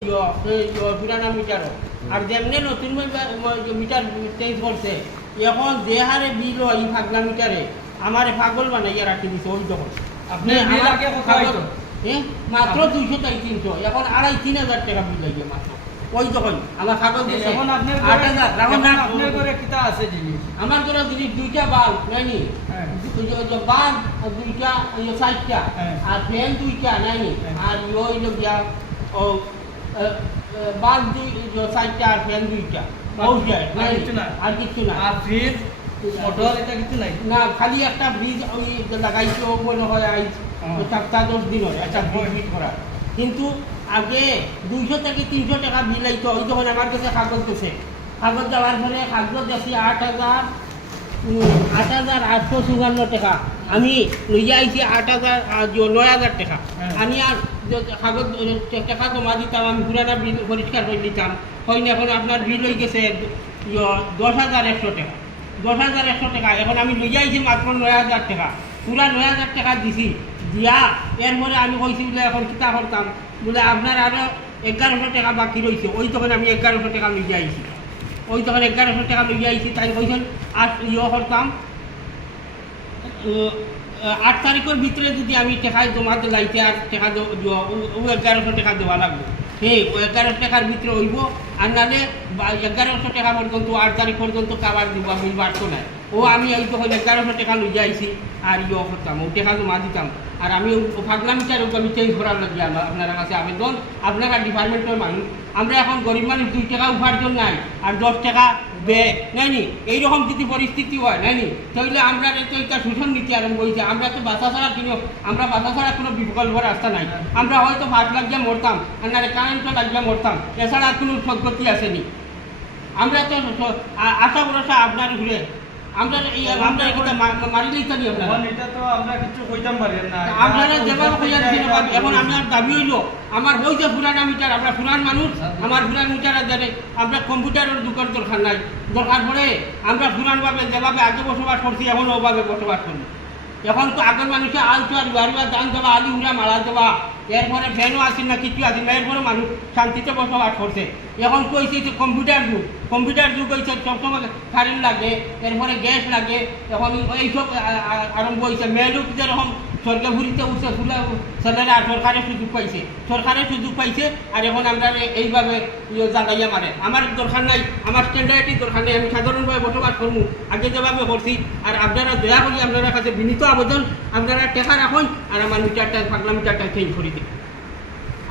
পুরানা মিটারও আর যেমনি নতুন মিটার চেঞ্জ করছে এখন যে হারে বিল হয় এই পাগলা মিটারে আমার পাগল বানাইয়া রাখি দিছে ওই তখন আপনি বিল আগে কত হইতো? মাত্র 200 তাই 300 এখন 2,500-3,000 টাকা বিল লাগে মাত্র ওই তখন আমার পাগল দিছে এখন আপনার 8,000 রাখুন না আপনার ঘরে কিটা আছে জিনিস আমার ঘরে জিনিস দুইটা বাল্ব নাইনি বাল্ব দুইটা সাইডটা আর ফ্যান দুইটা নাইনি আর ওই গিয়া ও বাল্ব দুই সাইডটা আর ফ্যান দুইটা আর কিছু না আর কিছু না আর ফ্রিজ মোটর এটা কিছু নাই না খালি একটা ব্রিজ ওই লাগাইছে মনে হয় আইজ সপ্তাহ 10 দিন হয় একটা ব্রিজ করা কিন্তু আগে 200 থেকে 300 টাকা বিল আইতো ওই তখন আমার কাছে কাগজ গেছে কাগজ দেওয়ার পরে কাগজ দিয়েছি 8,854 টাকা আমি লইয়া আইছি 9,000 টাকা আমি আর কাগজ টাকা জমা দিতাম আমি পুরানা বিল পরিষ্কার করে দিতাম হয় না এখন আপনার বিল হয়ে গেছে 10,100 টাকা 10,100 টাকা এখন আমি লইয়া আইছি মাত্র 9,000 টাকা পুরা 9,000 টাকা দিছি দিয়া এরপরে আমি কইছি বলে এখন কিতা করতাম বলে আপনার আরও 1,100 টাকা বাকি রয়েছে ওই তখন আমি 1,100 টাকা লইয়া আইছি ওই তখন 1,100 টাকা লইয়া আইছি তাই কইছেন আর করতাম 8 তারিখের ভিতরে যদি আমি টাকা জমাতে লাইতে আর টাকা 1,100 টাকা দেওয়া লাগবে হ্যাঁ ওই 1,100 টাকার ভিতরে হইব আর নাহলে 1,100 টাকা পর্যন্ত 8 তারিখ পর্যন্ত কাবার দিব আমি বাড়তো না ও আমি ওই তখন 1,100 টাকা লইয়া আইছি আর করতাম ও টাকা জমা দিতাম আর আমি পাগলা মিটার আমি চেঞ্জ করার লাগে আপনার কাছে আবেদন আপনারা ডিপার্টমেন্টের মানুষ আমরা এখন গরিব মানুষ 2 টাকা উপার্জন নাই আর 10 টাকা বে নাইনি এইরকম যদি পরিস্থিতি হয় নাইনি তাহলে আমরা তো এটা শোষণ নীতি আরম্ভ হয়েছে আমরা তো বাসা ছাড়া আমরা বাসা ছাড়া কোনো বিকল্প রাস্তা নাই আমরা হয়তো ভাত লাগিয়ে মরতাম আর না কারেন্টও লাগিয়ে মরতাম এছাড়া আর কোনো সদ্গতি আসেনি আমরা তো আশা ভরসা আপনার ঘুরে আমরা এই আমরা এটা মারিলেই তো নিয়ে আপনারা এটা তো আমরা কিছু কইতাম পারি না আপনারা যেভাবে কইয়া দিছেন এখন আমি আর দাবি হইল আমার হইছে পুরানা মিটার আমরা পুরান মানুষ আমার পুরান মিটার জানে আমরা কম্পিউটারের দোকান দরকার নাই দরকার পড়ে আমরা পুরানভাবে যেভাবে আগে বসবাস করছি এখন ওভাবে বসবাস করি এখন তো আগের মানুষে আলতো আর বাড়িবার দান দেওয়া আলি উড়া মালা দেওয়া এরপরে ফ্যানও আসেন না কিছু আসেন না এরপরে মানুষ শান্তিতে বসবাস করছে এখন কইছে যে কম্পিউটার যুগ হয়েছে সবসময় কারেন্ট লাগে এরপরে গ্যাস লাগে এখন এইসব আরম্ভ হয়েছে মেয়েলোক যেরকম সরকার ভুরিতে উঠছে ছেলেরা সরকারের সুযোগ পাইছে আর এখন আমরা এইভাবে জাগাইয়া মারে আমার দরকার নাই আমার স্ট্যান্ডার্ডই দরকার নেই আমি সাধারণভাবে বসবাস করবো আগে যেভাবে করছি আর আপনারা দয়া করি আপনারা কাছে বিনীত আবেদন আপনারা টেকা রাখুন আর আমার মিটারটা পাগলা মিটারটা চেঞ্জ করে দিন